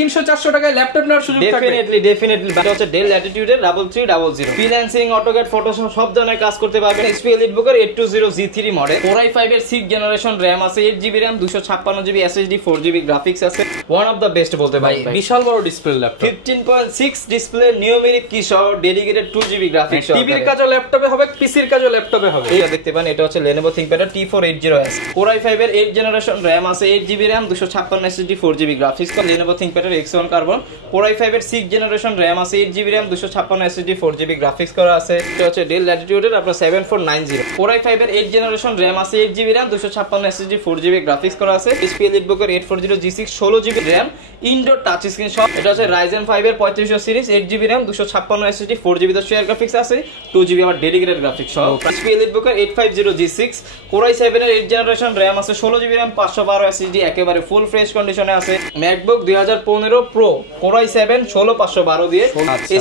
300-400 টাকায় ল্যাপটপ নেওয়ার সুযোগ থাকবে। ডেফিনেটলি এটা হচ্ছে ডেল ল্যাটিটিউড এর 3300 ফ্রিল্যান্সিং, অটোক্যাড, ফটোশপ সব ধরনের কাজ করতে পারবেন। HP EliteBooker 820 G3 model, Core i5 এর 6th জেনারেশন, RAM আছে 8GB RAM, 256GB SSD, 4GB graphics আছে। ওয়ান অফ দা বেস্ট বলতে পারি। বিশাল বড় ডিসপ্লে ল্যাপটপ, 15.6 ডিসপ্লে, নিউমেরিক কি সহ ডেডিকেটেড 2GB গ্রাফিক্স। টিভির কাজও ল্যাপটপে হবে, পিসির কাজও ল্যাপটপে হবে। এটা দেখতে পান, এটা হচ্ছে Lenovo ThinkPad T480S, Core i5 এর 8th জেনারেশন, RAM আছে 8GB RAM, 256 SSD, 4GB graphics. Lenovo ThinkPad X1 Carbon, Core i5 এর 6th জেনারেশন, RAM আছে 8GB RAM, 256 SSD, 4GB graphics করা আছে। এটা হচ্ছে Dell Latitude এর আপনার 7490, Core i5 এর 8th জেনারেশন, RAM আছে 8GB RAM, 256 SSD, 4GB graphics করা আছে। HP EliteBooker 840 G6, 16GB RAM, indoor touch screen সব। এটা হচ্ছে Ryzen 5 এর 3500 series, 8GB RAM, 256 SSD, 4GB তো শেয়ার গ্রাফিক্স আছে, 2GB আবার ডেডিকেটেড গ্রাফিক্স সব। HP EliteBooker 850 G6, Core i7 এর 8th জেনারেশন, RAM আছে 16GB RAM, 512 SSD, একেবারে ফুল ফ্রেশ কন্ডিশনে আছে। MacBook 2015 Pro, Core i7 16512 দিয়ে,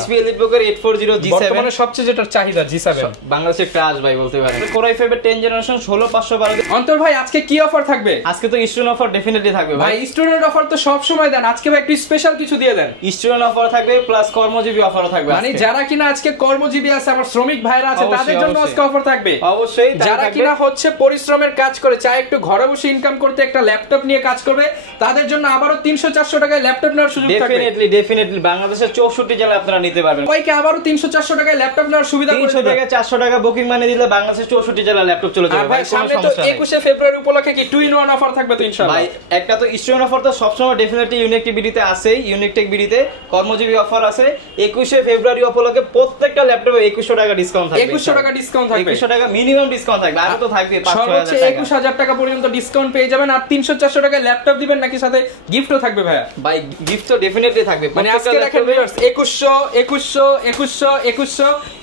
HP EliteBooker 840 G7 বর্তমানে সবচেয়ে যেটা চাহিদা G7 বাংলাদেশের ক্রাশ ভাই বলতে পারেন। Core i5 এর 10th জেনারেশন, 16512 দিয়ে। অন্তর ভাই আজকে কি অফার থাকবে? আজকে তো স্টুডেন্ট অফার ডেফিনেটলি থাকবে ভাই। স্টুডেন্ট অফার তো সব সময় দেন, আজকে ভাই একটু স্পেশাল কিছু দিয়ে দেন। স্টুডেন্ট অফার থাকবে প্লাস কর্মজীবী অফারও থাকবে। মানে যারা কিনা আজকে কর্মজীবী আছে, আমার শ্রমিক ভাইরা আছে, তাদের জন্য আজকে অফার থাকবে। অবশ্যই যারা কিনা হচ্ছে পরিশ্রমের কাজ করে, চায় একটু ঘরে বসে ইনকাম করতে, একটা ল্যাপটপ নিয়ে কাজ করবে, তাদের জন্য আবারো 300-400 টাকায় ল্যাপটপ নেওয়ার সুযোগ থাকবে। ডেফিনেটলি বাংলাদেশের 64 জেলায় আপনারা নিতে পারবেন। ভাইকে আবারো 300-400 টাকায় ল্যাপটপ নেওয়ার সুবিধা করে 300 টাকা 400 টাকা বুকিং মানে দিলে বাংলাদেশের 64 জেলায় ল্যাপটপ চলে যাবে ভাই। সামনে তো 21 ফেব্রুয়ারি উপলক্ষে কি 2-in-1 অফার থাকবে তো ইনশাআল্লাহ ভাই। একটা তো স্টুডেন্ট অফার তো সবসময় ডেফিনেটলি ইউনিক টিভিতে আছে, ইউনিক টেক বিডিতে কর্মজীবী অফার আছে। 21 ফেব্রুয়ারি উপলক্ষে প্রত্যেকটা ল্যাপটপে 2100 টাকা ডিসকাউন্ট থাকবে। 2100 টাকা ডিসকাউন্ট থাকবে, 2100 টাকা মিনিমাম ডিসকাউন্ট থাকবে। আর তো থাকবে 500 টাকা, 21000 টাকা পর্যন্ত ডিসকাউন্ট পেয়ে যাবেন। আর 300-400 টাকায় ল্যাপটপ দিবেন নাকি সাথে গিফটও থাকবে ভাই? ভাই গিফট তো ডেফিনেটলি থাকবে। মানে আজকে দেখেন ভিউয়ার্স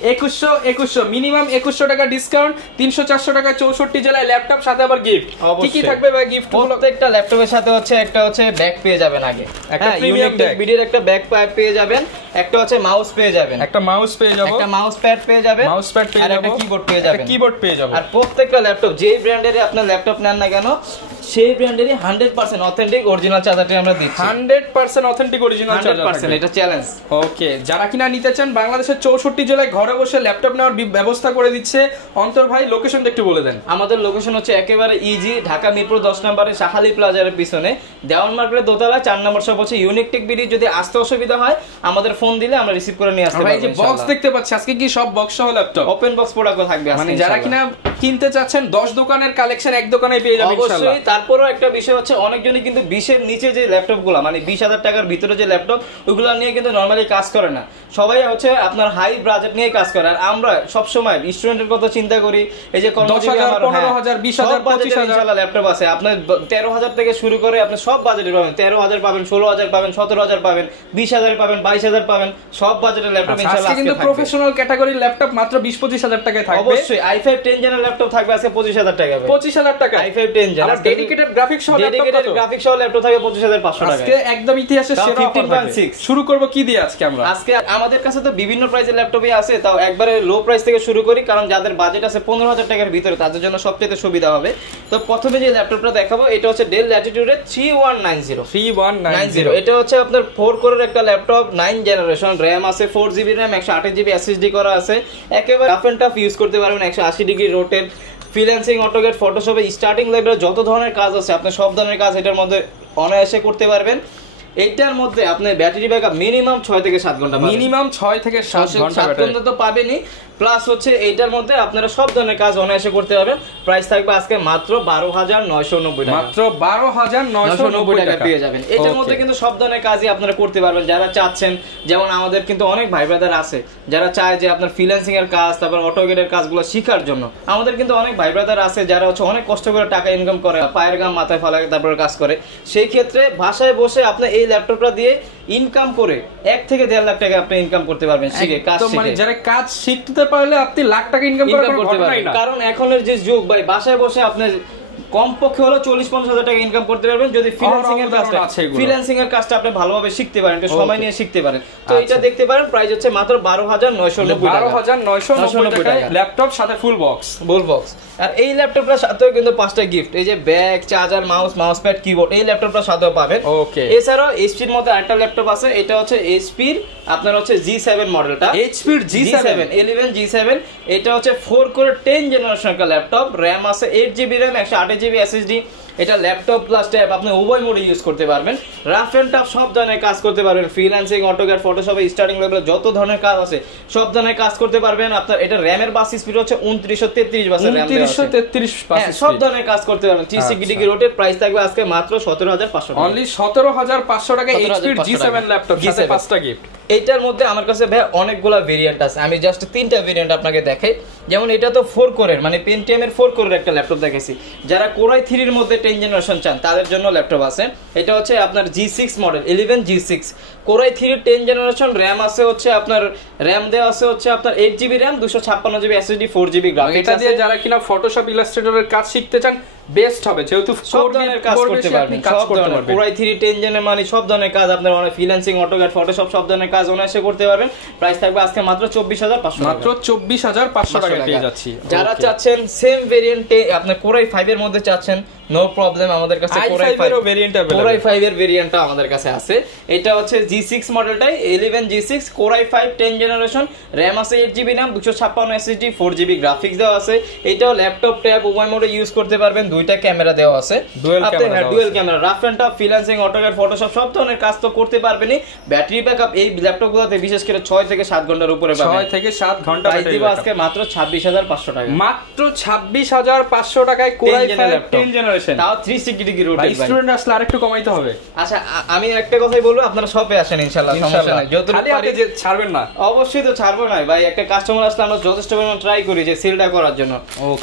2100 মিনিমাম 2100 টাকা ডিসকাউন্ট, 300-400 টাকা 64 জেলায় ল্যাপটপ, সাথে আবার গিফট। কি কি থাকবে ভাই গিফট? প্রত্যেকটা ল্যাপটপের সাথে হচ্ছে একটা হচ্ছে ব্যাগ পেয়ে যাবেন। আগে একটা প্রিমিয়াম বিডির একটা ব্যাগ পেয়ে যাবেন, একটা হচ্ছে মাউস পেয়ে যাবেন, একটা মাউস পেয়ে যাবেন, একটা মাউস প্যাড পেয়ে যাবেন, আর একটা কিবোর্ড পেয়ে যাবেন, কিবোর্ড পেয়ে যাবেন। আর প্রত্যেকটা ল্যাপটপ যেই ব্র্যান্ডেরই আপনার ল্যাপটপ নেন না কেন, সেই ব্র্যান্ডেরই 100% অথেন্টিক অরিজিনাল চার্জারটি আমরা দিচ্ছি। 100% অথেন্টিক অরিজিনাল চার্জার, এটা চ্যালেঞ্জ। ওকে, যারা কিনা নিতে চান বাংলাদেশের 64 জেলায় ঘরে বসে ল্যাপটপ নেওয়ার ব্যবস্থা করে দিচ্ছে অন্তর ভাই। লোকেশনটা একটু বলে দেন। আমাদের লোকেশন হচ্ছে একেবারে ইজি, ঢাকা মিরপুর 10 নম্বরে শাহালি প্লাজার পিছনে দেওয়ান মার্কেটের দোতলা 4 নম্বর শপ হচ্ছে ইউনিক টেক বিডি। যদি আসতে অসুবিধা হয় আমাদের ফোন দিলে আমরা রিসিভ করে নিয়ে আসতে পারবো। ভাই যে বক্স দেখতে পাচ্ছি আজকে কি সব বক্স সহ ল্যাপটপ, ওপেন বক্স প্রোডাক্টও থাকবে। মানে যারা কিনা কিনতে চাচ্ছেন 10 দোকানের কালেকশন এক দোকানে পেয়ে যাবেন ইনশাআল্লাহ। অবশ্যই। তারপরও একটা বিষয় হচ্ছে অনেকজনই কিন্তু 20 এর নিচে যে ল্যাপটপগুলো মানে 20000 টাকার ভিতরে যে ল্যাপটপ ওইগুলো নিয়ে কিন্তু নরমালি কাজ করে না, সবাই হচ্ছে আপনার হাই বাজেট নিয়ে কাজ করে। আর আমরা সব সময় স্টুডেন্টের কথা চিন্তা করি। এই যে 10000 15000 20000 25000 ইনশাআল্লাহ ল্যাপটপ আছে আপনার 13000 থেকে শুরু করে আপনি সব বাজেটে পাবেন। 13000 পাবেন, 16000 পাবেন, 17000 পাবেন, 20000 পাবেন, 22000 পাবেন, সব বাজেটের ল্যাপটপ ইনশাআল্লাহ আজকে কিন্তু প্রফেশনাল ক্যাটাগরির ল্যাপটপ মাত্র 20-25000 টাকায় থাকবে। অবশ্যই i5 10 জেনারেল ল্যাপটপ থাকবে আজকে 25000 টাকা। 25000 টাকা i5 10 জেনারেল আর ডেডিকেটেড গ্রাফিক্স সহ ল্যাপটপ থাকবে 25500 টাকা। আজকে একদম ইতিহাসের সেরা অফার থাকবে। শুরু করব কি দিয়ে আজকে আমরা? আজকে আমাদের কাছে তো বিভিন্ন প্রাইসের ল্যাপটপই আছে, তাও একবারে লো প্রাইস থেকে শুরু করি, কারণ যাদের বাজেট আছে 15000 টাকার ভিতরে তাদের জন্য সবচেয়ে সুবিধা হবে। তো প্রথমে যে ল্যাপটপটা দেখাবো এটা হচ্ছে ডেল ল্যাটিটিউড 3190। এটা হচ্ছে আপনার 4 কোরের একটা ল্যাপটপ, 9 জেনারেশন, RAM আছে 4GB RAM, 128GB SSD করা আছে, একেবারে রাফ এন্ড টাফ ইউজ করতে পারবেন। 180 ডিগ্রি রোটেট, ফ্রিল্যান্সিং, অটোক্যাড, ফটোশপে স্টার্টিং লেভেলের যত ধরনের কাজ আছে আপনি সব ধরনের কাজ এটার মধ্যে অনায়াসে করতে পারবেন। এইটার মধ্যে আপনার ব্যাটারি ব্যাকআপ মিনিমাম 6 থেকে 7 ঘন্টা, মিনিমাম 6 থেকে 7 ঘন্টা তো পাবেনই। প্লাস হচ্ছে এইটার মধ্যে আপনারা সব ধরনের কাজ অনায়াসে করতে পারবেন। প্রাইস থাকবে আজকে মাত্র 12990 টাকা, মাত্র 12990 টাকা পেয়ে যাবেন। এটার মধ্যে কিন্তু সব ধরনের কাজই আপনারা করতে পারবেন যারা চাচ্ছেন। যেমন আমাদের কিন্তু অনেক ভাই ব্রাদার আছে যারা চায় যে আপনার ফ্রিল্যান্সিং এর কাজ, তারপর অটোগেটের কাজগুলো শেখার জন্য। আমাদের কিন্তু অনেক ভাই ব্রাদার আছে যারা হচ্ছে অনেক কষ্ট করে টাকা ইনকাম করে, পায়ের গাম মাথায় ফেলা তারপর কাজ করে। সেই ক্ষেত্রে বাসায় বসে আপনি এই ল্যাপটপটা দিয়ে ইনকাম করে 1 থেকে 1.5 লাখ টাকা আপনি ইনকাম করতে পারবেন শিখে কাজ শিখে। মানে যারা কাজ শিখতে পারলে আপনি লাখ টাকা ইনকাম করতে পারবেন। কারণ এখনের যে যুগ ভাই, বাসায় বসে আপনি কমপক্ষে হলো 40-50 হাজার টাকা ইনকাম করতে পারবেন যদি ফ্রিল্যান্সিং এর কাজটা আপনি ভালোভাবে শিখতে পারেন, একটু সময় নিয়ে শিখতে পারেন। তো এটা দেখতে পারেন, প্রাইস হচ্ছে মাত্র 12,990 টাকা। 12,990 টাকায় ল্যাপটপ সাথে ফুল বক্স। আর এই ল্যাপটপটার সাথেও কিন্তু 5টা গিফট, এই যে bag, charger, mouse pad, keyboard, এই ল্যাপটপটার সাথেও পাবেন। ওকে, এছাড়াও এইচপির মধ্যে আরেকটা ল্যাপটপ আছে, এটা হচ্ছে এইচপির আপনার হচ্ছে G7 মডেলটা, এইচপির G7 11 G7। এটা হচ্ছে 4 কোর 10 জেনারেশন का ল্যাপটপ, র‍্যাম আছে 8GB র‍্যাম, 128GB এসএসডি। এটা ল্যাপটপ প্লাস ট্যাব আপনি উভয় মোডে ইউজ করতে পারবেন, রাফ এন্ড টাফ সব ধরনের কাজ করতে পারবেন, ফ্রিল্যান্সিং, অটোক্যাড, ফটোশপে স্টার্টিং লেভেলে যত ধরনের কাজ আছে সব ধরনের কাজ করতে পারবেন। আপনার এটা র‍্যামের বাস স্পিড হচ্ছে 2933 বাসের র‍্যাম দেওয়া আছে, 2933 বাস, সব ধরনের কাজ করতে পারবেন। 360 ডিগ্রি রোটেট। প্রাইস থাকবে আজকে মাত্র 17,500 টাকা, অনলি 17,500 টাকা এইচপির G7 ল্যাপটপ সাথে 5টা গিফট। এইটার মধ্যে আমার কাছে ভাই অনেকগুলা ভেরিয়েন্ট আছে, আমি জাস্ট 3টা ভেরিয়েন্ট আপনাকে দেখাই। যেমন এটা তো 4 কোরের মানে পেন্টিয়াম এর 4 কোরের একটা ল্যাপটপ দেখাইছি। যারা কোর i3 এর মধ্যে 10 জেনারেশন চান তাদের জন্য ল্যাপটপ আছে। এটা হচ্ছে আপনার G6 model, 11 G6 core i3 10 generation, RAM আছে হচ্ছে আপনার র‍্যাম দেওয়া আছে হচ্ছে আপনার 8GB RAM, 256GB SSD, 4GB graphics. এটা দিয়ে যারা কিনা ফটোশপ, ইলাস্ট্রেটরের কাজ শিখতে চান বেস্ট হবে, যেহেতু সব ধরনের কাজ করতে পারবেন। কোর i3 10 জেনের মানে সব ধরনের কাজ আপনার অনেক ফ্রিল্যান্সিং, অটোক্যাড, ফটোশপ সব ধরনের কাজ অনায়াসে করতে পারবেন। প্রাইস থাকবে আজকে মাত্র 24,500 টাকা, মাত্র 24,500 টাকা পেয়ে যাচ্ছি। যারা চাচ্ছেন সেম ভেরিয়েন্টে আপনার কোর i5 এর মধ্যে চাচ্ছেন, নো প্রবলেম, আমাদের কাছে কোর i5 এর ভেরিয়েন্ট अवेलेबल, কোর i5 এর ভেরিয়েন্টটা আমাদের কাছে আছে। এটা হচ্ছে G6 মডেলটাই, 11 G6 core i5 10 generation, RAM আছে 8GB RAM, 256 SSD, 4GB graphics দেওয়া আছে। এটাও ল্যাপটপ ট্যাব উভয় মোডে ইউজ করতে পারবেন, দুইটা ক্যামেরা দেওয়া আছে, dual camera, rough and tough freelancing, AutoCAD, Photoshop সব ধরনের কাজ তো করতে পারবেনই। ব্যাটারি ব্যাকআপ এই ল্যাপটপগুলোতে বিশেষ করে 6 থেকে 7 ঘন্টার উপরে পাবেন, 6 থেকে 7 ঘন্টা ব্যাটারি ব্যাকআপ। আজকে মাত্র 26,500 টাকা, মাত্র 26,500 টাকায় কোর i5 10 জেনারেশন, তাও 360 ডিগ্রি রোটেট। ভাই স্টুডেন্ট আসলে আরেকটু কমাইতে হবে। আচ্ছা আমি একটা কথাই বলবো, আপনারা শপে আসেন ইনশাআল্লাহ, সমস্যা নাই, যতটুকু পারি যে ছাড়বেন না, অবশ্যই তো ছাড়বো না ভাই। একটা কাস্টমার আসলে আমরা যথেষ্ট পরিমাণ ট্রাই করি যে সেলটা করার জন্য।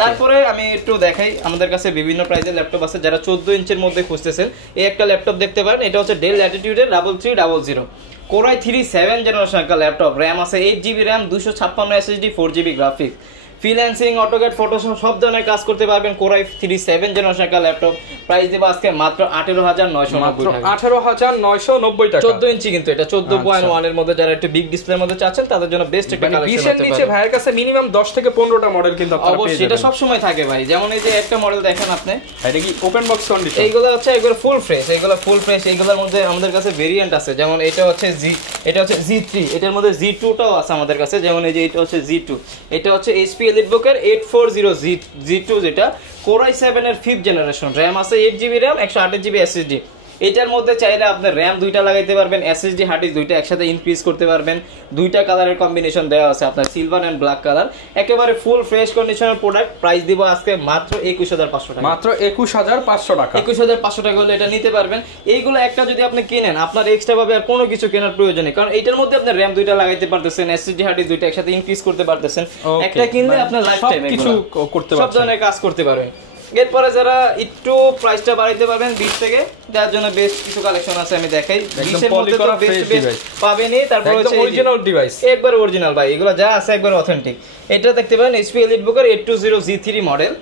তারপরে আমি একটু দেখাই, আমাদের কাছে বিভিন্ন প্রাইসের ল্যাপটপ আছে। যারা 14 ইঞ্চির মধ্যে খুঁজতেছেন এই একটা ল্যাপটপ দেখতে পারেন। এটা হচ্ছে ডেল ল্যাটিটিউডের 3300 কোর i3 7 জেনারেশন একটা ল্যাপটপ, র‍্যাম আছে 8GB RAM, 256 SSD, 4GB graphics, freelancing, AutoCAD, Photoshop সব ধরনের কাজ করতে পারবেন। কোর i3 7 জেনারেশন একটা ল্যাপটপ, প্রাইস দেব আজকে মাত্র 18,990 টাকা, 18,990 টাকা। 14 ইঞ্চি কিন্তু এটা 14.1 এর মধ্যে, যারা একটু বিগ ডিসপ্লের মধ্যে চাচ্ছেন তাদের জন্য বেস্ট একটা কালেকশন হতে পারে। নিচে ভাইয়ের কাছে মিনিমাম 10 থেকে 15টা মডেল কিন্তু আপনারা পেয়ে যাবেন, অবশ্যই এটা সব সময় থাকে ভাই। যেমন এই যে একটা মডেল দেখেন আপনি, এটা কি ওপেন বক্স কন্ডিশন, এইগুলো হচ্ছে এগুলো ফুল ফ্রেশ, এগুলো ফুল ফ্রেশ। এইগুলোর মধ্যে আমাদের কাছে ভেরিয়েন্ট আছে, যেমন এটা হচ্ছে G3, এটার মধ্যে G2 টাও আছে আমাদের কাছে। যেমন এই যে এটা হচ্ছে G2, এটা হচ্ছে HP EliteBook এর 840 G2, যেটা কোর i7 এর 5th জেনারেশন, র‍্যাম আছে 8GB র‍্যাম, 128GB এসএসডি। এটার মধ্যে চাইলে আপনি র‍্যাম দুইটা লাগাইতে পারবেন, এসএসডি হার্ড ডিস্ক দুইটা একসাথে ইনক্রিজ করতে পারবেন। দুইটা কালারের কম্বিনেশন দেওয়া আছে আপনার, সিলভার এন্ড ব্ল্যাক কালার, একেবারে ফুল ফ্রেশ কন্ডিশনের প্রোডাক্ট। প্রাইস দিব আজকে মাত্র 21,500 টাকা, মাত্র 21,500 টাকা। 21,500 টাকা হলে এটা নিতে পারবেন। এইগুলো একটা যদি আপনি কিনেন, আপনার এক্সট্রা ভাবে আর কোনো কিছু কেনার প্রয়োজন নেই, কারণ এটার মধ্যে আপনি র‍্যাম দুইটা লাগাইতে পারতেছেন, এসএসডি হার্ড ডিস্ক দুইটা একসাথে ইনক্রিজ করতে পারতেছেন। একটা কিনলে আপনার লাইফ টাইম কিছু করতে পারবেন, সব ধরনের কাজ করতে পারবেন। এরপরে যারা একটু প্রাইসটা বাড়াইতে পারবেন 20 থেকে, তার জন্য বেস্ট কিছু কালেকশন আছে, আমি দেখাই। 20 এর মধ্যে তো বেস্ট পাবেনই। তারপর হচ্ছে অরিজিনাল ডিভাইস, একবার অরিজিনাল ভাই, এগুলো যা আছে একবার অথেন্টিক। এটা দেখতে পারেন HP EliteBook এর 820 G3 মডেল,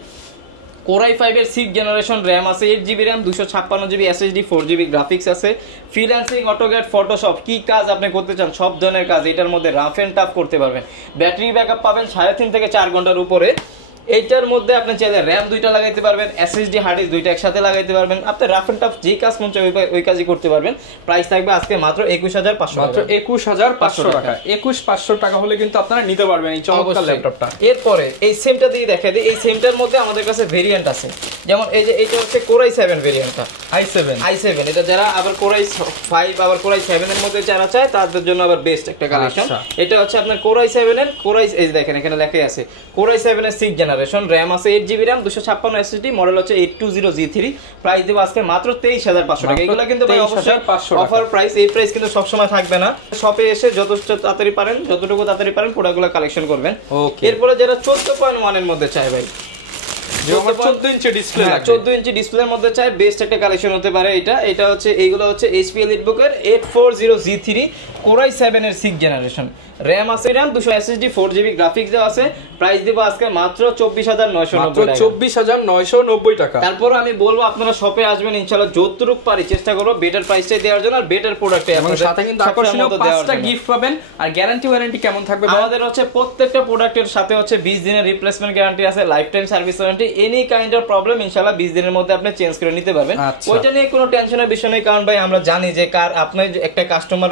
কোর i5 এর 6 জেনারেশন, র‍্যাম আছে 8GB RAM, 256GB SSD, 4GB graphics আছে। ফ্রিল্যান্সিং, অটোক্যাড, ফটোশপ কি কাজ আপনি করতে চান সব ধরনের কাজ এটার মধ্যে রাফ এন্ড টাফ করতে পারবেন। ব্যাটারি ব্যাকআপ পাবেন 3.5 থেকে 4 ঘন্টার উপরে। এইটার মধ্যে আপনি চাইলে র‍্যাম দুইটা লাগাইতে পারবেন, এসএসডি হার্ড ডিস্ক দুইটা একসাথে লাগাইতে পারবেন। আপনি রাফ এন্ড টাফ যে কাজ মন চায় ওই কাজই করতে পারবেন। প্রাইস থাকবে আজকে মাত্র 21,500 টাকা, মাত্র 21,500 টাকা। 21,500 টাকা হলে কিন্তু আপনারা নিতে পারবেন এই চমৎকার ল্যাপটপটা। এরপরে এই সেমটা দিয়ে দেখাই দিই। এই সেমটার মধ্যে আমাদের কাছে ভেরিয়েন্ট আছে, যেমন এই যে এটা হচ্ছে কোর i7 ভেরিয়েন্টটা, i7 এটা যারা আবার কোর i5 আবার কোর i7 এর মধ্যে যারা চায় তাদের জন্য আবার বেস্ট একটা কালেকশন। এটা হচ্ছে আপনার কোর i7 এর এই দেখেন এখানে লেখাই আছে কোর i7 এর 6 জেনারেশন, র‍্যাম আছে 8GB র‍্যাম, 256 এসএসডি, মডেল হচ্ছে 820 G3। প্রাইস দেব আজকে মাত্র 23,500 টাকা। এগুলো কিন্তু ভাই অবশ্যই অফার প্রাইস, এই প্রাইস কিন্তু সব সময় থাকবে না। শপে এসে যতটুকু তাড়াতাড়ি পারেন প্রোডাক্টগুলো কালেকশন করবেন। এরপরে যারা 14.1 এর মধ্যে চায় ভাই, 14 ইঞ্চি ডিসপ্লে, 14 ইঞ্চি ডিসপ্লের মধ্যে চাই বেস্ট একটা কালেকশন হতে পারে এটা হচ্ছে এইগুলো হচ্ছে HP EliteBook এর 840G3 Core i7 এর 6th জেনারেশন, RAM আছে, RAM 200 SSD 4GB গ্রাফিক্স দেওয়া আছে। প্রাইস দেব আজকে মাত্র 24990 টাকা, 24990 টাকা। তারপর আমি বলবো আপনারা শপে আসবেন, ইনশাআল্লাহ যতটুক পারি চেষ্টা করব বেটার প্রাইসটাই দেওয়ার জন্য আর বেটার প্রোডাক্টে এবং সাথে কিন্তু আকর্ষণীয় 5টা গিফট পাবেন। আর গ্যারান্টি ওয়ারেন্টি কেমন থাকবে? আমাদের হচ্ছে প্রত্যেকটা প্রোডাক্টের সাথে হচ্ছে 20 দিনের রিপ্লেসমেন্ট গ্যারান্টি আছে, life time service warranty. Any kind of problem ইনশাআল্লাহ 20 দিনের মধ্যে আপনি চেঞ্জ করে নিতে পারবেন। ওইটা নিয়ে কোনো টেনশনের বিষয় নেই, কারণ ভাই আমরা জানি যে আপনি একটা কাস্টমার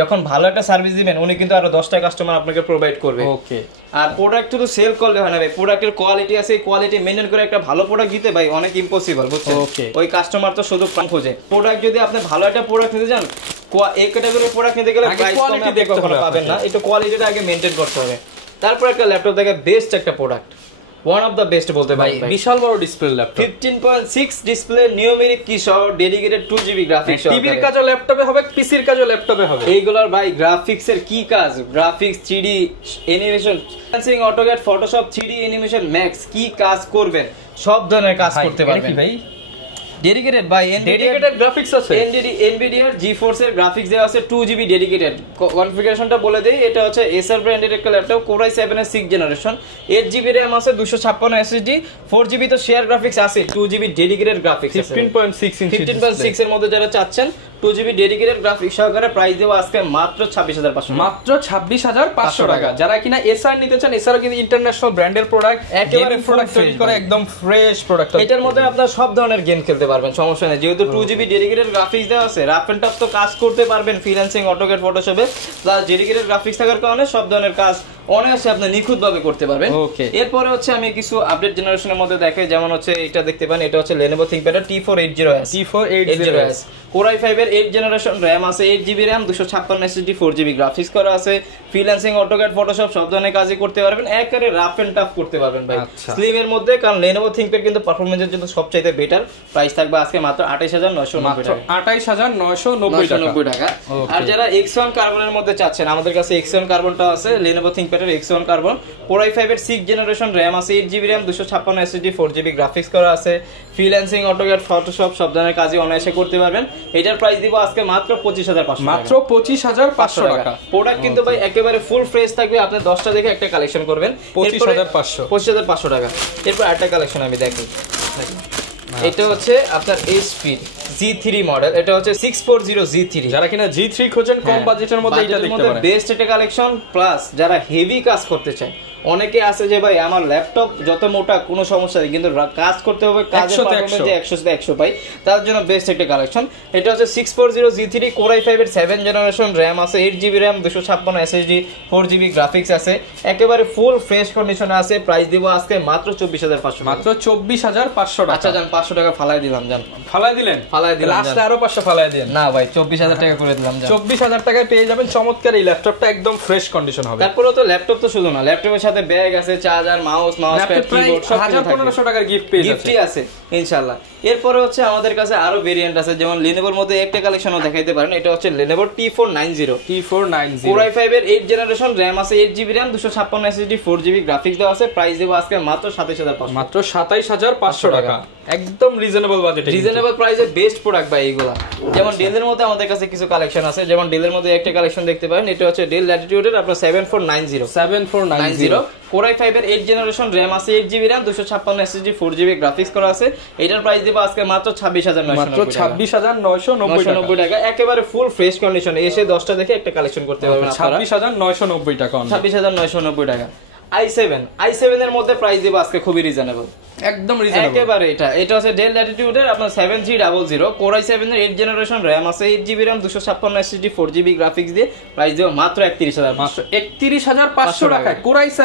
যখন ভালো একটা সার্ভিস দিবেন উনি কিন্তু আরো 10টা কাস্টমার আপনাকে প্রোভাইড করবে। ওকে, আর প্রোডাক্ট তো সেল করলে হয় না ভাই, প্রোডাক্টের কোয়ালিটি আছে, কোয়ালিটি মেইনটেইন করে একটা ভালো প্রোডাক্ট দিতে ভাই অনেক ইম্পসিবল, বুঝছেন? ওই কাস্টমার তো শুধু কম খোঁজে। প্রোডাক্ট যদি আপনি ভালো একটা প্রোডাক্ট নিতে চান, এই ক্যাটাগরির প্রোডাক্ট নিতে গেলে প্রাইস কোয়ালিটি দেখতে পাবেন না, একটু কোয়ালিটিটা আগে মেইনটেইন করতে হবে। তারপর একটা ল্যাপটপ দেখে বেস্ট একটা product, one of the best বলতে পারি ভাই। বিশাল বড় ডিসপ্লে ল্যাপটপ, 15.6 ডিসপ্লে, নিউমেরিক কি সহ, ডেডিকেটেড 2GB গ্রাফিক্স, টিভির কাজও ল্যাপটপে হবে, পিসির কাজও ল্যাপটপে হবে। এইগুলোর ভাই গ্রাফিক্সের কি কাজ, graphics 3D animation, freelancing, AutoCAD, Photoshop, 3D animation, max কি কাজ করবেন সব ধরনের কাজ করতে পারবেন ভাই। ডেডিকেটেড বাই ডেডিকেটেড গ্রাফিক্স আছে, NVIDIA GeForce এর গ্রাফিক্স দেওয়া আছে 2GB ডেডিকেটেড। কনফিগারেশনটা বলে দেই, এটা হচ্ছে Acer ব্র্যান্ডের একটা ল্যাপটপ, Core i7 এর 6th জেনারেশন, 8GB RAM আছে, 256 SSD, 4GB তো শেয়ার গ্রাফিক্স আছে, 2GB ডেডিকেটেড গ্রাফিক্স আছে, 15.6 ইঞ্চি 15.6 এর মধ্যে যারা চাচ্ছেন 2GB ডেডিকেটেড গ্রাফিক্স সহকারে প্রাইস দেব আজকে মাত্র 26500, মাত্র 26500 টাকা। যারা কিনা Acer নিতে চান, Acer কিন্তু ইন্টারন্যাশনাল ব্র্যান্ডের প্রোডাক্ট, একেবারে প্রোডাক্ট তৈরি করে একদম ফ্রেশ প্রোডাক্ট। এটার মধ্যে আপনারা সব ধরনের গেম খেলতে পারবেন, সমস্যা নেই, যেহেতু 2GB ডেডিকেটেড গ্রাফিক্স দেওয়া আছে। রাফ এন্ড টাফ তো কাজ করতে পারবেন ফ্রিল্যান্সিং, অটোক্যাড, ফটোশপে, প্লাস ডেডিকেটেড গ্রাফিক্স থাকার কারণে সব ধরনের কাজ অনায়াসে আপনি নিখুঁতভাবে করতে পারবেন। এরপরে হচ্ছে আমি কিছু আপডেট জেনারেশনের মধ্যে দেখাই, যেমন হচ্ছে এটা দেখতে পান, এটা হচ্ছে Lenovo ThinkPad T480S Core i5 এর 8th জেনারেশন, RAM আছে 8GB RAM, 256 SSD, 4GB graphics করা আছে। ফ্রিল্যান্সিং, অটোক্যাড, ফটোশপ সব ধরনের কাজই করতে পারবেন, একেবারে রাফ এন্ড টাফ করতে পারবেন ভাই স্লিম এর মধ্যে, কারণ Lenovo ThinkPad কিন্তু পারফরম্যান্সের জন্য সবচাইতে বেটার। প্রাইস থাকবে আজকে মাত্র 28990 টাকা, 28990 টাকা। আর যারা X1 কার্বনের মধ্যে চাচ্ছেন, আমাদের কাছে X1 কার্বনটা আছে, Lenovo ThinkPad এর X1 কার্বন, Core i5 এর 6th জেনারেশন, RAM আছে 8GB RAM, 256 SSD, 4GB graphics করা আছে। ফ্রিল্যান্সিং, অটোক্যাড, ফটোশপ সব ধরনের কাজই অনায়াসে করতে পারবেন। এটার প্রাইস দিব আজকে মাত্র 25500, মাত্র 25500 টাকা। প্রোডাক্ট কিন্তু ভাই একেবারে ফুল ফ্রেশ থাকবে, আপনি 10টা দেখে একটা কালেকশন করবেন, 25500 টাকা। এরপর একটা কালেকশন আমি দেখি, এটা হচ্ছে আপনার HP G3 মডেল, এটা হচ্ছে 640G3। যারা কিনা G3 খোঁজেন কম বাজেটের মধ্যে এটা দেখতে পারেন, বেস্ট একটা কালেকশন। প্লাস যারা হেভি কাজ করতে চায়, অনেকে আছে যে ভাই আমার ল্যাপটপ যত মোটা কোনো সমস্যা নেই, কিন্তু কাজ করতে হবে, কাজের পারফরম্যান্স 100 পাই, তার জন্য বেস্ট একটা কালেকশন। এটা হচ্ছে 640G3 Core i5 এর 7th জেনারেশন, RAM আছে 8GB RAM, 256 SSD, 4GB graphics আছে, একেবারে ফুল ফ্রেশ কন্ডিশনে আছে। প্রাইস দিব আজকে মাত্র 24500, মাত্র 24500 টাকা। আচ্ছা জান 500 টাকা ফালাই দিলাম, জান ফালাই দিলেন, লাস্টে আরো 500 ফালাই দিলেন। না ভাই 24000 টাকা করে দিলাম, জান 24000 টাকায় পেয়ে যাবেন চমৎকার এই ল্যাপটপটা, একদম ফ্রেশ কন্ডিশন হবে। তারপরে তো ল্যাপটপ তো শুধু না, ল্যাপটপের সাথে ব্যাগ আছে, চার্জার, মাউস প্যাড, কিবোর্ড সব 1500 টাকার গিফট পেয়ে যাচ্ছে, গিফটই আছে ইনশাআল্লাহ। এরপরে হচ্ছে আমাদের কাছে আরো ভেরিয়েন্ট আছে, যেমন Lenovoর মধ্যে একটা কালেকশনও দেখাইতে পারেন, এটা হচ্ছে Lenovo T490 Core i5 এর 8th জেনারেশন, RAM আছে 8GB RAM, 256 SSD, 4GB graphics দেওয়া আছে। প্রাইস দেব আজকে মাত্র 27500, মাত্র 27500 টাকা, একদম রিজনেবল বাজেটে, রিজনেবল প্রাইসে বেস্ট প্রোডাক্ট ভাই এগুলা। যেমন ডেলের মধ্যে আমাদের কাছে কিছু কালেকশন আছে, যেমন ডেলের মধ্যে একটা কালেকশন দেখতে পারেন, এটা হচ্ছে Dell Latitude এর আপনার 7490 Core i5 এর 8th জেনারেশন, RAM আছে 8GB RAM, 256 SSD, 4GB graphics করা আছে। এটার প্রাইস দেব আজকে মাত্র 26990 টাকা, একেবারে ফুল ফ্রেশ কন্ডিশনে। এসে 10টা দেখে একটা কালেকশন করতে পারবেন, 26990 টাকা, 26990 টাকা। i7 এর মধ্যে প্রাইস দেব আজকে খুবই রিজনেবল, একদম রিজনেবল একেবারে। এটা হচ্ছে Dell Latitude এর আপনার 7300 Core i7 এর 8th জেনারেশন, RAM আছে 8GB RAM, 256 SSD, 4GB graphics দিয়ে প্রাইস দেব মাত্র 31000, মাত্র 31500 টাকা। Core i7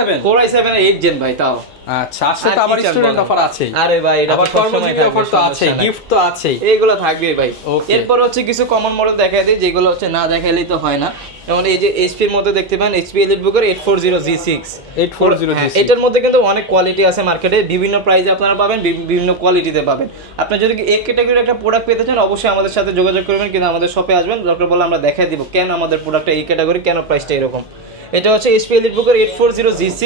এর 8 জেন ভাই, তাও আচ্ছা, আসলে তো আবার স্টুডেন্ট অফার আছে। আরে ভাই এটা আবার কর্মজীবী অফার তো আছে, গিফট তো আছে, এইগুলো থাকবে ভাই। এরপর হচ্ছে কিছু কমন মডেল দেখাই দিই, যেগুলো হচ্ছে না দেখাইলেই তো হয় না। যেমন এই যে HP এর মধ্যে দেখতে পান, HP EliteBook এর 840G6। এটার মধ্যে কিন্তু অনেক কোয়ালিটি আছে মার্কেটে, বিভিন্ন প্রাইসে আপনারা পাবেন, বিভিন্ন কোয়ালিটিতে পাবেন। আপনি যদি এক ক্যাটাগরির একটা প্রোডাক্ট পেতে চান, অবশ্যই আমাদের সাথে যোগাযোগ করবেন, কিন্তু আমাদের শপে আসবেন, দরকার বলে আমরা দেখাই দিব কেন আমাদের প্রোডাক্টটা এই ক্যাটাগরি, কেন প্রাইসটা এরকম। এটা হচ্ছে HP EliteBook এর 840G6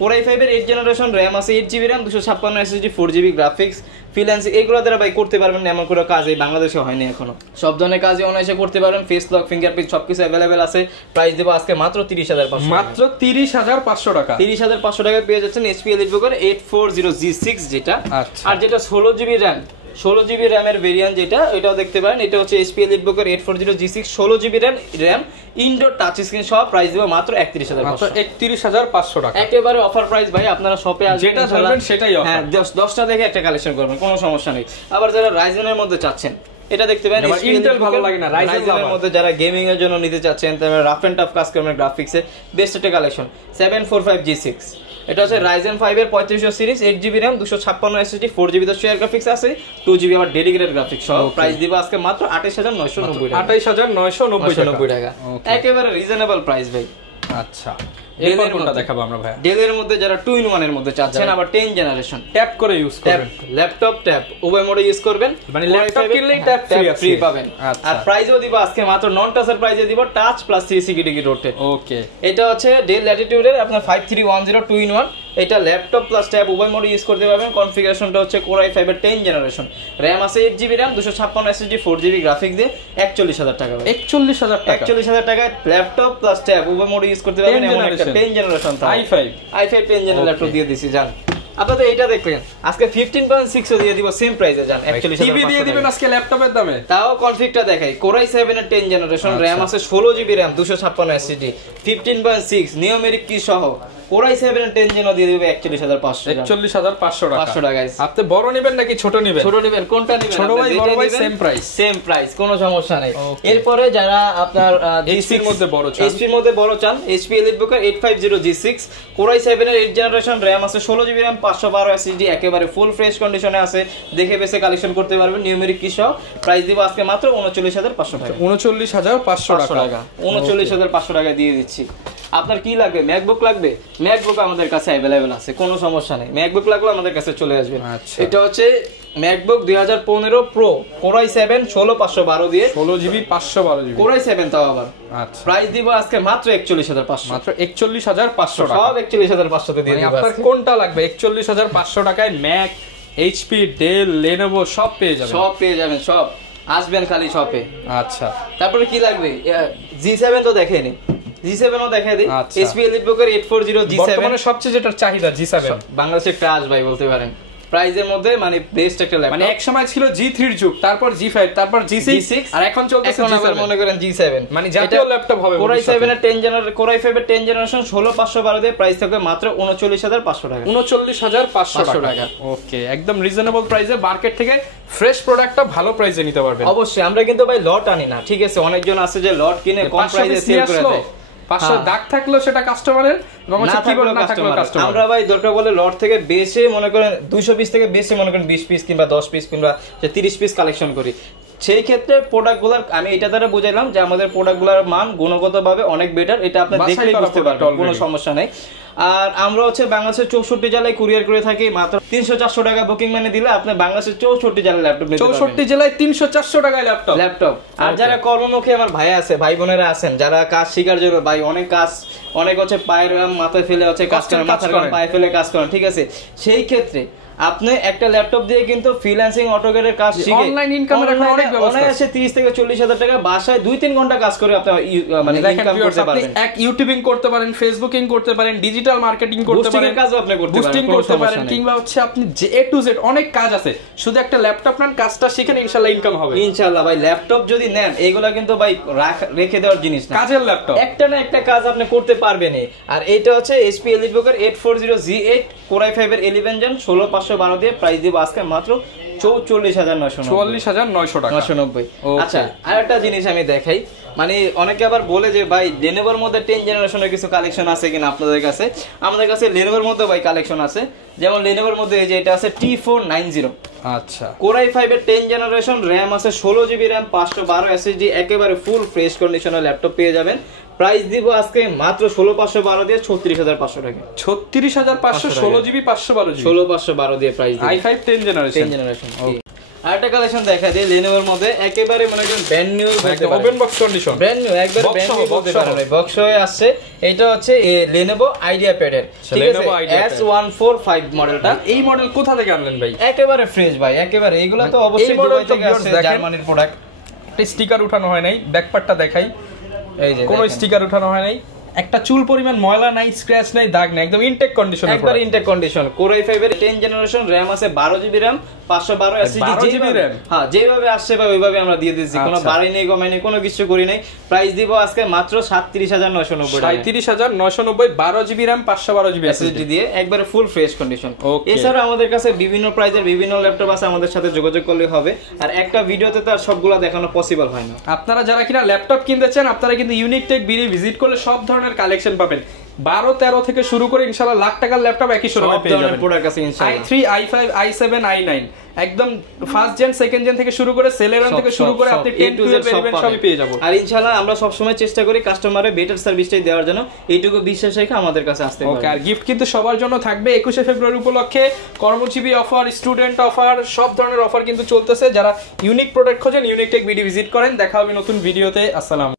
Core i5 এর 8 জেনারেশন RAM আছে 8GB RAM 256 SSD 4GB graphics freelancing এগুলো দ্বারা ভাই করতে পারবেন এমন কোনো কাজ এই বাংলাদেশে হয়নি এখনো সব ধরনের কাজই অনায়াসে করতে পারবেন ফেস লক ফিঙ্গারপ্রিন্ট সবকিছু अवेलेबल আছে প্রাইস দেব আজকে মাত্র 30500 মাত্র 30500 টাকা 30500 টাকায় পেয়ে যাচ্ছেন HP EliteBook 840G6 যেটা আচ্ছা আর যেটা 16GB RAM 16GB RAM এর ভেরিয়েন্ট যেটা এটাও দেখতে পারেন এটা হচ্ছে HP EliteBook 840G6 16GB RAM indoor touch screen সহ প্রাইস দেব মাত্র 31500 মাত্র 31500 টাকা একেবারে অফার প্রাইস ভাই আপনারা শপে আসবেন যেটা ধরবেন সেটাই অফার হ্যাঁ 10টা দেখে একটা কালেকশন করবেন কোনো সমস্যা নেই আবার যারা রাইজেনের মধ্যে চাচ্ছেন এটা দেখতে পারেন ইন্টেল ভালো লাগে না রাইজেনের মধ্যে যারা গেমিং এর জন্য নিতে চাচ্ছেন তারা রাফ এন্ড টাফ কাজ করবেন গ্রাফিক্সে বেস্ট একটা কালেকশন 745G6 এটা হচ্ছে Ryzen 5 এর 3500 series 8GB RAM 256 SSD 4GB তো শেয়ার গ্রাফিক্স আছে 2GB আবার ডেডিকেটেড গ্রাফিক্স সহ প্রাইস দিব আজকে মাত্র 28990 টাকা 28990 টাকা একেবারে রিজনেবল প্রাইস ভাই আচ্ছা এরপর কোনটা দেখাবো আমরা ভাই ডেলের মধ্যে যারা 2 in 1 এর মধ্যে চাচ্ছেন আবার 10 জেনারেশন ট্যাপ করে ইউজ করবেন ল্যাপটপ ট্যাব উভয় মোডে ইউজ করবেন মানে ল্যাপটপ কিনলেই ট্যাব ফ্রি পাবেন আর প্রাইসও দিব আজকে মাত্র নন টাচের প্রাইসে দিব টাচ প্লাস 360 ডিগ্রি রোটেট ওকে এটা হচ্ছে ডেল ল্যাটিটিউডের আপনার 5310 2 in 1 এটা ল্যাপটপ প্লাস ট্যাব উভয় মোডে ইউজ করতে পারবেন কনফিগারেশনটা হচ্ছে Core i5 এর 10 জেনারেশন RAM আছে 8GB RAM 256 SSD 4GB graphics দিয়ে 41000 টাকা 41000 টাকা 41000 টাকায় ল্যাপটপ প্লাস ট্যাব উভয় মোডে ইউজ করতে পারবেন এমন একটা 10 জেনারেশন i5 10 জেনারেশন ল্যাপটপ দিয়ে দিছি জান আপনাদের এটা দেখলেন আজকে 15.6 দিয়ে দিব সেম প্রাইসে জান 41000 টিভি দিয়ে দিবেন আজকে ল্যাপটপের দামে তাও কনফিগটা দেখাই Core i7 এর 10 জেনারেশন RAM আছে 16GB RAM 256 SSD 15.6 নিউমেরিক কি সহ Core i7 এর 10 জেন দিয়ে দিবে 41500 41500 টাকা 500 টাকা গাইস আপনি বড় নেবেন নাকি ছোট নেবেন ছোট নেবেন কোনটা নেবেন ছোট ভাই বড় ভাই সেম প্রাইস কোনো সমস্যা নাই এরপরে যারা আপনার HP এর মধ্যে বড় চান HP এর মধ্যে বড় চান HP EliteBook 850G6 Core i7 এর 8 জেনারেশন RAM আছে 16GB RAM 512 SSD একেবারে ফুল ফ্রেশ কন্ডিশনে আছে দেখে বেসে কালেকশন করতে পারবেন নিউমেরিক কি সহ প্রাইস দিব আজকে মাত্র 39500 টাকা 39500 টাকা 39500 টাকা দিয়ে দিচ্ছি আপনার কি লাগবে ম্যাকবুক লাগবে ম্যাকবুক আমাদের কাছে अवेलेबल আছে কোনো সমস্যা নাই ম্যাকবুক লাগলে আমাদের কাছে চলে আসবেন এটা হচ্ছে ম্যাকবুক 2015 প্রো Core i7 16512 দিয়ে 16GB 512GB Core i7 তাও আবার আচ্ছা প্রাইস দিব আজকে মাত্র 41500 মাত্র 41500 টাকা সব 41500 তে দিয়ে দিব আপনার কোনটা লাগবে 41500 টাকায় ম্যাক HP ডেল Lenovo সব পেয়ে যাবেন সব আসবেন খালি শপে আচ্ছা তারপরে কি লাগবে G7 তো দেখেনি G7 ও দেখাই দিই HP EliteBook 840G7 বর্তমানে সবচেয়ে যেটা চাহিদা G7 বাংলাদেশে ক্রাশ ভাই বলতে পারেন প্রাইজের মধ্যে মানে বেস্ট একটা ল্যাপটপ মানে এক সময় ছিল G3 এর যুগ তারপর G5 তারপর G6 আর এখন চলতেছে G7 মনে করেন G7 মানে জাতীয় ল্যাপটপ হবে Core i7 এর 10 জেনারেশন Core i5 এর 10 জেনারেশন 16512 দিয়ে প্রাইস থাকবে মাত্র 39500 টাকা 39500 টাকা ওকে একদম রিজনেবল প্রাইসে মার্কেট থেকে ফ্রেশ প্রোডাক্টটা ভালো প্রাইসে নিতে পারবেন অবশ্যই আমরা কিন্তু ভাই লট আনি না ঠিক আছে অনেকজন আছে যে লট কিনে কম প্রাইসে সেল করে দেয় 500 দাগ থাকলো সেটা কাস্টমারের আমরা ভাই দরকার বলে লট থেকে বেশি মনে করেন 200 পিস থেকে বেশি মনে করেন 20 পিস কিংবা 10 পিস কিংবা 30 পিস কালেকশন করি সেই ক্ষেত্রে প্রোডাক্টগুলোর আমি এটা দ্বারা বুঝাইলাম যে আমাদের প্রোডাক্টগুলোর মান গুণগতভাবে অনেক বেটার এটা আপনি দেখলেই বুঝতে পারবেন কোনো সমস্যা নেই আর আমরা হচ্ছে বাংলাদেশের 64 জেলায় কুরিয়ার করে থাকি মাত্র 300-400 টাকা বুকিং মানে দিলে আপনি বাংলাদেশের 64 জেলায় ল্যাপটপ নিতে পারবেন 64 জেলায় 300-400 টাকায় ল্যাপটপ আর যারা কর্মমুখী আমার ভাই আছে ভাই বোনেরা আছেন যারা কাজ শিকার জন্য ভাই অনেক হচ্ছে পায়ের মাথায় ফেলে হচ্ছে কাজ করেন মাথার পায়ে ফেলে কাজ করেন ঠিক আছে সেই ক্ষেত্রে আপনি একটা ল্যাপটপ দিয়ে কিন্তু ফ্রিল্যান্সিং অটোক্যাডের কাজ শিখে অনলাইন ইনকামের এখন অনেক ব্যবস্থা আছে 30 থেকে 40,000 টাকা বাসায় 2-3 ঘন্টা কাজ করে আপনি মানে ইনকাম করতে পারবেন এক ইউটিউবিং করতে পারেন ফেসবুকিং করতে পারেন ডিজিটাল মার্কেটিং করতে পারেন বুস্টিং কাজও আপনি করতে পারেন বুস্টিং করতে পারেন কিংবা হচ্ছে আপনি A to Z অনেক কাজ আছে শুধু একটা ল্যাপটপ নেন কাজটা শিখেন ইনশাআল্লাহ ইনকাম হবে ইনশাআল্লাহ ভাই ল্যাপটপ যদি নেন এইগুলা কিন্তু ভাই রেখে দেওয়ার জিনিস না কাজের ল্যাপটপ একটা না একটা কাজ আপনি করতে পারবেনই আর এটা হচ্ছে HP EliteBook 840G8 Core i5 এর 11 জেন 16512 দিয়ে প্রাইস দিব আজকে মাত্র 44990 টাকা 990 আচ্ছা আরেকটা জিনিস আমি দেখাই মানে অনেকে আবার বলে যে ভাই Lenovoর মধ্যে 10 জেনারেশনের কিছু কালেকশন আছে কিনা আপনাদের কাছে আমাদের কাছে Lenovoর মধ্যে ভাই কালেকশন আছে যেমন Lenovoর মধ্যে এই যে এটা আছে T490 আচ্ছা Core i5 এর 10 জেনারেশন RAM আছে 16GB RAM 512 SSD একেবারে ফুল ফ্রেশ কন্ডিশনের ল্যাপটপ পেয়ে যাবেন প্রাইস দিব আজকে মাত্র 16512 দিয়ে 36500 টাকা 36500 16GB 512GB 16512 দিয়ে প্রাইস দিব i5 10 জেনারেশন আরেকটা কালেকশন দেখা দিই Lenovoর মধ্যে একেবারে মনে করেন brand new open box condition, brand new একবার ব্র্যান্ড নিউ বলতে পারেন ভাই, বক্স হয়ে আসছে। এটা হচ্ছে Lenovo IdeaPad এর, ঠিক আছে, S145 মডেলটা। এই মডেল কোথা থেকে আনলেন ভাই? একেবারে ফ্রেশ ভাই, একেবারে এগুলো তো অবশ্যই দুবাই থেকে আসছে, জার্মানির প্রোডাক্ট। একটা স্টিকার উঠানো হয় নাই, ব্যাকপার্টটা দেখাই, এই যে কোনো স্টিকার উঠানো হয় নাই, একটা চুল পরিমাণ ময়লা নাই, স্ক্র্যাচ নাই, দাগ নাই, একদম ইনটেক কন্ডিশন, একবার ইনটেক কন্ডিশন। Core i5 এর 10 জেনারেশন RAM আছে, 12GB RAM, 512 SSD, হ্যাঁ যেভাবে আসছে ভাই ওইভাবে আমরা দিয়ে দিয়েছি, কোনো বাড়ি নেই কমাই নেই, কোনো কিছু করি নাই। প্রাইস দিব আজকে মাত্র 37990 টাকা, 37990, 12GB RAM, 512GB SSD দিয়ে একবারে ফুল ফ্রেশ কন্ডিশন। এছাড়া আমাদের কাছে বিভিন্ন প্রাইজের বিভিন্ন ল্যাপটপ আছে, আমাদের সাথে যোগাযোগ করলে হবে। আর একটা ভিডিওতে তো আর সবগুলো দেখানো পসিবল হয় না। আপনারা যারা কিনা ল্যাপটপ কিনতে চান, আপনারা কিন্তু ইউনিক টেক বিডি ভিজিট করলে সব ধরনের কালেকশন পাবেন। 12-13 থেকে শুরু করে ইনশাআল্লাহ লাখ টাকার ল্যাপটপ একই শোরুমে পেয়ে যাবেন। প্রোডাক্ট আছে ইনশাআল্লাহ, i3, i5, i7, i9 একদম ফার্স্ট জেন, সেকেন্ড জেন থেকে শুরু করে সেলেরন থেকে শুরু করে আপনি 10 to 11 সবই পেয়ে যাবেন। আর ইনশাআল্লাহ আমরা সব সময় চেষ্টা করি কাস্টমারের বেটার সার্ভিসটাই দেওয়ার জন্য, এইটুকু বিশ্বাস রেখে আমাদের কাছে আসতে পারে। ওকে, আর গিফট কিন্তু সবার জন্য থাকবে। 21শে ফেব্রুয়ারি উপলক্ষে কর্মজীবী অফার, স্টুডেন্ট অফার, সব ধরনের অফার কিন্তু চলতেছে। যারা ইউনিক প্রোডাক্ট খোঁজেন, ইউনিক টেক বিডি ভিজিট করেন। দেখা হবে নতুন ভিডিওতে। আসসালাম।